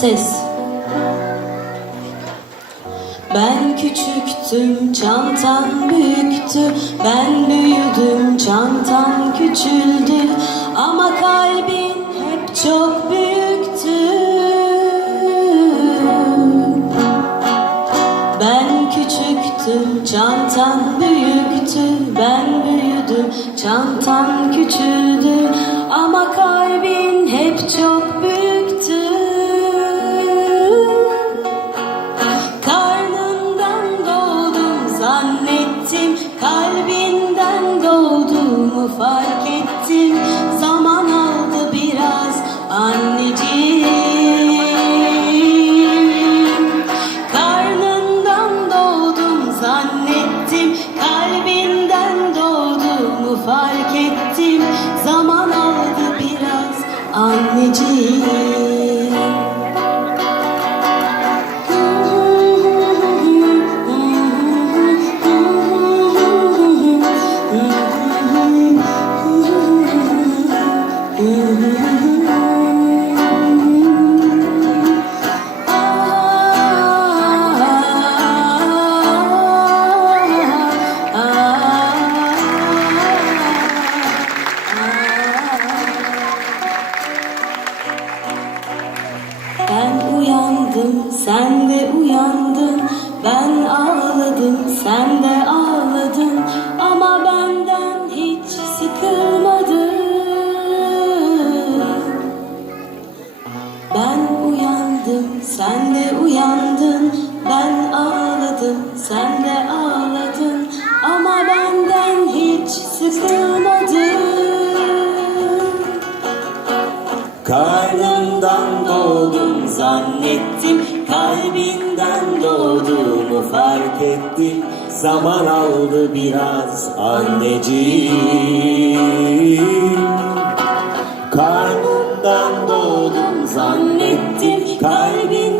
Ses. Ben küçüktüm, çantam büyüktü. Ben büyüdüm, çantam küçüldü. Ama ettim Zaman aldı biraz anneciğim. Karnından doğdum zannettim Kalbinden doğduğumu fark ettim. Zaman aldı biraz anneciğim hiç sıkılmadın. Karnından doğdum zannettim. Kalbinden doğduğumu fark ettim. Zaman aldı biraz anneciğim. Karnından doğdum zannettim. Kalbinden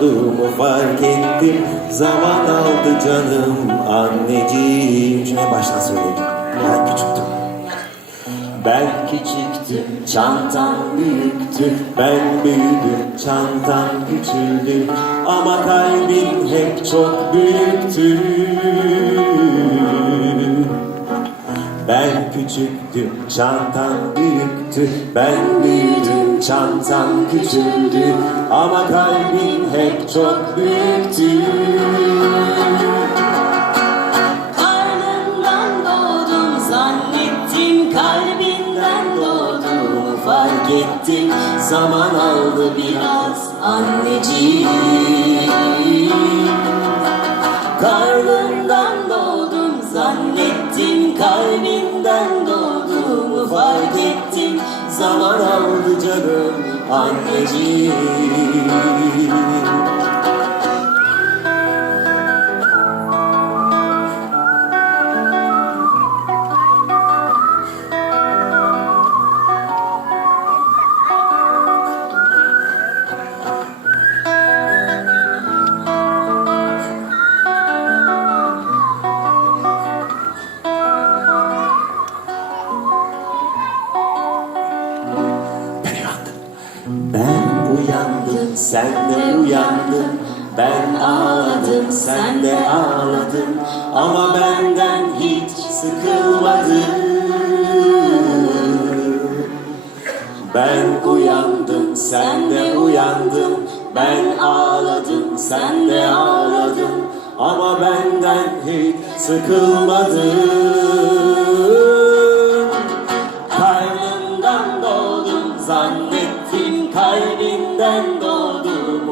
doğduğumu fark ettim. Zaman aldı canım anneciğim. En baştan söyleyeyim. Ben küçüktüm. Ben küçüktüm, çantam büyüktü. Ben büyüdüm, çantam küçüldü. Ama kalbim hep çok büyüktü. Ben küçüktüm, çantam büyüktü. Ben büyüdüm, çantam küçüldü Ama kalbim hep çok büyüktü. Karnından doğdum zannettim Kalbinden doğduğumu fark ettim. Zaman aldı biraz anneciğim. Karnından doğdum zannettim Kalbinden doğduğumu fark ettim. Zaman aldı canım anneciğim de uyandın. Ben ağladım, sen de ağladın. Ama benden hiç sıkılmadın. Ben uyandım, sen de uyandın. Ben ağladım, sen de ağladın. Ama benden hiç sıkılmadın. Karnından doğdum zannettim Kalbinden doğduğumu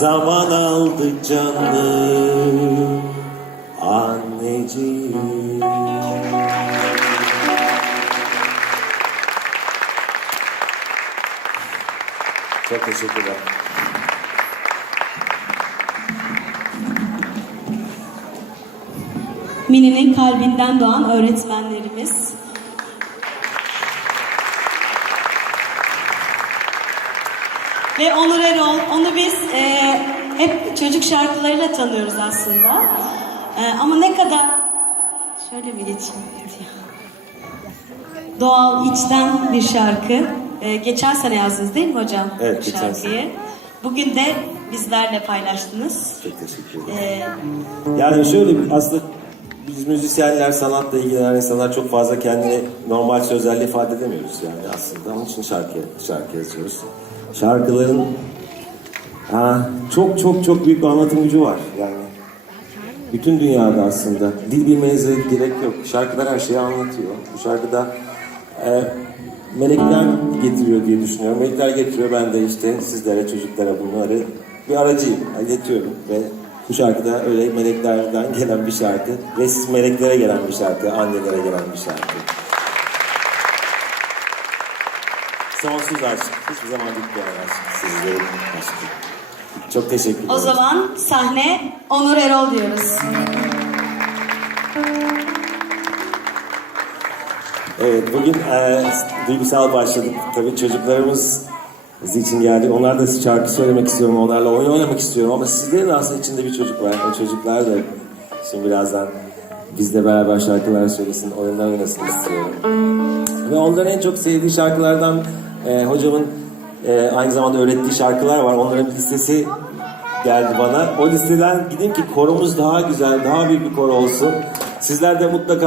Zaman aldı canım anneciğim Çok teşekkürler. Mini'nin kalbinden doğan öğretmenlerimiz. Ve Onur Erol, onu biz e, hep çocuk şarkılarıyla tanıyoruz aslında. E, ama ne kadar... Şöyle bir geçeyim. Doğal, içten bir şarkı. E, geçen sene yazdınız değil mi hocam? Evet, bu geçen şarkıyı. sene. Bugün de bizlerle paylaştınız. Çok teşekkür ederim. E, Yani şöyle bir- aslında biz müzisyenler, sanatla ilgilenen insanlar çok fazla kendini normal sözlerle ifade edemiyoruz yani aslında. Onun için şarkı şarkı yazıyoruz. Şarkıların ha, çok çok çok büyük bir anlatım gücü var yani. Bütün dünyada aslında. Dil bilmenize gerek yok. Şarkılar her şeyi anlatıyor. Bu şarkıda e, melekler getiriyor diye düşünüyorum. Melekler getiriyor. Ben de işte sizlere, çocuklara bunları bir aracıyım. iletiyorum ve bu şarkıda öyle meleklerden gelen bir şarkı ve siz meleklere gelen bir şarkı, annelere gelen bir şarkı. Sonsuz aşk. Hiçbir zaman bitmeyen aşk. Sizlerin aşkı. Çok teşekkür ederim. o zaman sahne Onur Erol diyoruz. Evet, bugün e, duygusal başladık. Tabii çocuklarımız için geldik. Onlar da şarkı söylemek istiyorum, onlarla oyun oynamak istiyorum. Ama sizlerin aslında içinde bir çocuk var. O çocuklar da şimdi birazdan bizle beraber şarkılar söylesin, oyunlar oynasın istiyorum. Ve onların en çok sevdiği şarkılardan e, hocamın e, aynı zamanda öğrettiği şarkılar var. Onların listesi geldi bana. O listeden gidin ki koromuz daha güzel, daha büyük bir koro olsun. Sizler de mutlaka